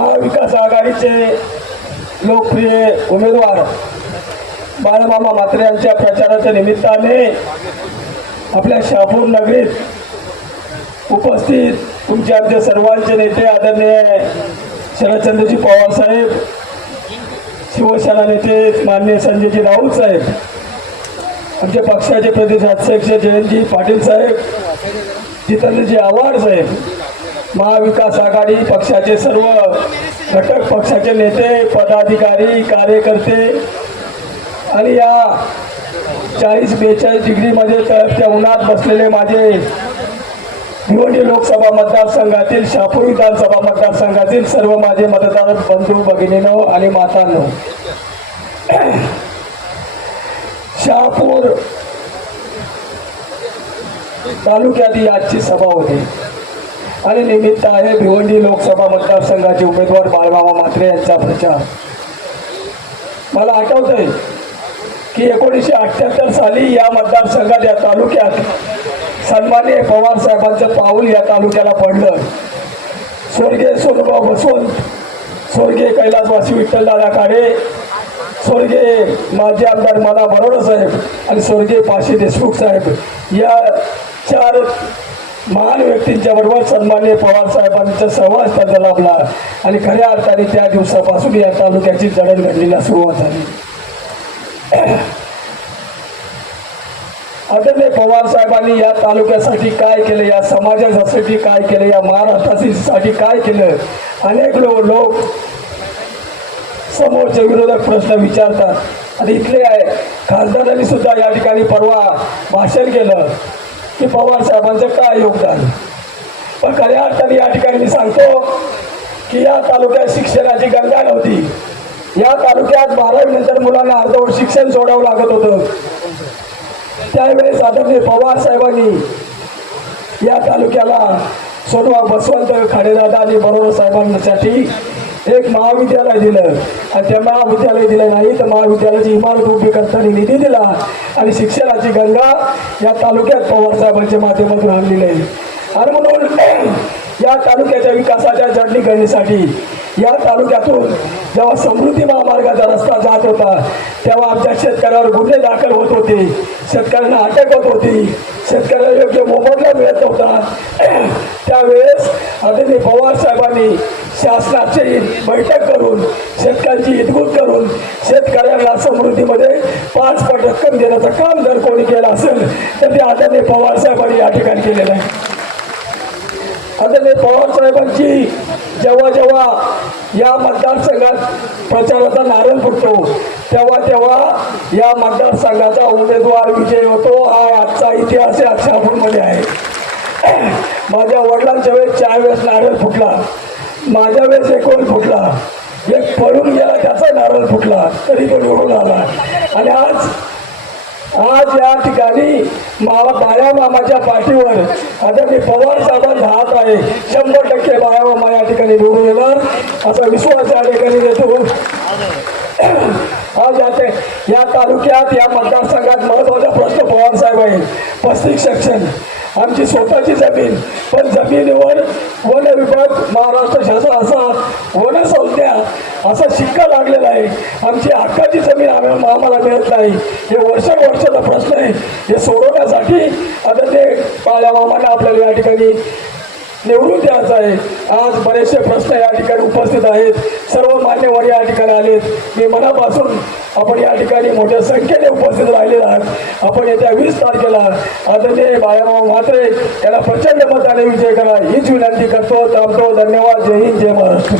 महाविकास आघाडीचे लोकप्रिय उमेदवार बाळमामा म्हात्रे यांच्या प्रचाराच्या निमित्ताने आपल्या शहापूर नगरीत उपस्थित तुमचे आमचे सर्वांचे नेते आदरणीय शरदचंद्रजी पवार साहेब शिवसेना नेते माननीय संजयजी राऊत साहेब आमच्या पक्षाचे प्रदेशाध्यक्ष जयंतजी पाटील साहेब जितेंद्रजी आव्हाड साहेब महाविकास आघाडी पक्षाचे सर्व घटक पक्षाचे नेते पदाधिकारी कार्यकर्ते आणि या चाळीस बेचाळीस डिग्रीमध्ये तळपच्या उन्हात बसलेले माझे भिवंडी लोकसभा मतदारसंघातील शापूर विधानसभा मतदारसंघातील सर्व माझे मतदार बंधू भगिनीनो आणि मातांनो. शहापूर तालुक्यात ही आजची सभा होती. आणि निमित्त आहे भिवंडी लोकसभा मतदारसंघाचे उमेदवार बाळबाबा म्हात्रे यांचा प्रचार. मला आठवतंय की एकोणीसशे अठ्ठ्याहत्तर साली या मतदारसंघात या तालुक्यात सन्मान्य पवार साहेबांचं पाऊल या तालुक्याला पडलं. स्वर्गीय सोनुभाऊ बसवंत स्वर्गीय कैलासवासी विठ्ठलदादा काळे स्वर्गीय माजी आमदार मना बरोडा साहेब आणि स्वर्गीय पाशी देशमुख साहेब या चार महान व्यक्तींच्या बरोबर सन्मान्य पवार साहेबांचा सहवास त्यांचा लाभला. आणि खऱ्या अर्थाने त्या दिवसापासून या तालुक्याची जडणघडणीला सुरुवात झाली. आदरणीय पवार साहेबांनी या तालुक्यासाठी काय केलं या समाजासाठी काय केलं या महाराष्ट्रासाठी काय केलं? अनेक लोक लोक समोरचे विरोधक प्रश्न विचारतात. आणि इथले आहे. खासदारांनी सुद्धा या ठिकाणी परवा भाषण केलं. की पवार साहेबांचं काय योगदान? पण खऱ्या अर्थाने या ठिकाणी मी सांगतो की या तालुक्यात शिक्षणाची गंगा नव्हती या तालुक्यात बारावी नंतर मुलांना अर्धवट शिक्षण सोडावं लागत होतं. त्यावेळेस आदरणीय पवार साहेबांनी या तालुक्याला सोनवा बसवंत खाडेदादा आणि बरोबर साहेबांसाठी एक महाविद्यालय दिलं. आणि त्या महाविद्यालय दिलं नाही तर महाविद्यालयाची इमारत उभी करताना निधी दिला. आणि शिक्षणाची गंगा या तालुक्यात पवार साहेबांच्या माध्यमातून आणलेली आहे. आणि म्हणून या तालुक्याच्या विकासाच्या जडणीकरणीसाठी या तालुक्यातून जेव्हा समृद्धी महामार्गाचा रस्ता जात होता तेव्हा आमच्या शेतकऱ्यावर गुन्हे दाखल होत होते. शेतकऱ्यांना अटक होत होती. शेतकऱ्याला योग्य मोबदला मिळत नव्हता. त्यावेळेस आदरणीय पवार साहेबांनी शासनाची बैठक करून शेतकऱ्यांची हितगुज करून शेतकऱ्यांना समृद्धीमध्ये पाच पट रक्कम देण्याचं काम जर कोणी केलं असेल तर ते आदरणीय पवार साहेबांनी या ठिकाणी केलेलं आहे. आदरणीय पवार साहेबांची जेव्हा जेव्हा या मतदारसंघात प्रचाराचा नारळ फुटतो तेव्हा तेव्हा या मतदारसंघाचा उमेदवार विजय होतो. हा आजचा इतिहास या शहापूरमध्ये आहे. माझ्या वडिलांच्या वेळेस चार वेळेस नारळ फुटला. माझ्या वेळेस एकूण फुटला? एक पळून गेला त्याचा नारळ फुटला. तरी तो निवडून आला. आणि आज आज या ठिकाणी मावा बाया मामाच्या पाठीवर मी पवार साहेबांचा हात आहे. शंभर टक्के बाया मामा ठिकाणी निवडून येणार. असा विश्वास या ठिकाणी देतो आज याचे या तालुक्यात या मतदारसंघात महत्त्वाचा प्रश्न पवार साहेब आहे. पस्तीस सेक्शन आमची स्वतःची जमीन. पण जमिनीवर वन विभाग महाराष्ट्र शासन असा वन संज्ञा असा शिक्का लागलेला आहे. आमची हक्काची जमीन आम्हाला आम्हाला मिळत नाही. हे वर्षानुवर्षाचा प्रश्न आहे. हे सोडवण्यासाठी आता ते पाळ्या मामाने आपल्याला या ठिकाणी निवडून द्यायचं आहे. आज बरेचसे प्रश्न या ठिकाणी उपस्थित आहेत. सर्व मान्यवर या ठिकाणी आलेत. मी मनापासून आपण या ठिकाणी मोठ्या संख्येने उपस्थित राहिलेला आहात. आपण येत्या वीस तारखेला आदरणीय बाळाभाऊ म्हात्रे याला प्रचंड मताने विजय करा. हीच विनंती करतो थांबतो. धन्यवाद. जय हिंद जय महाराष्ट्र.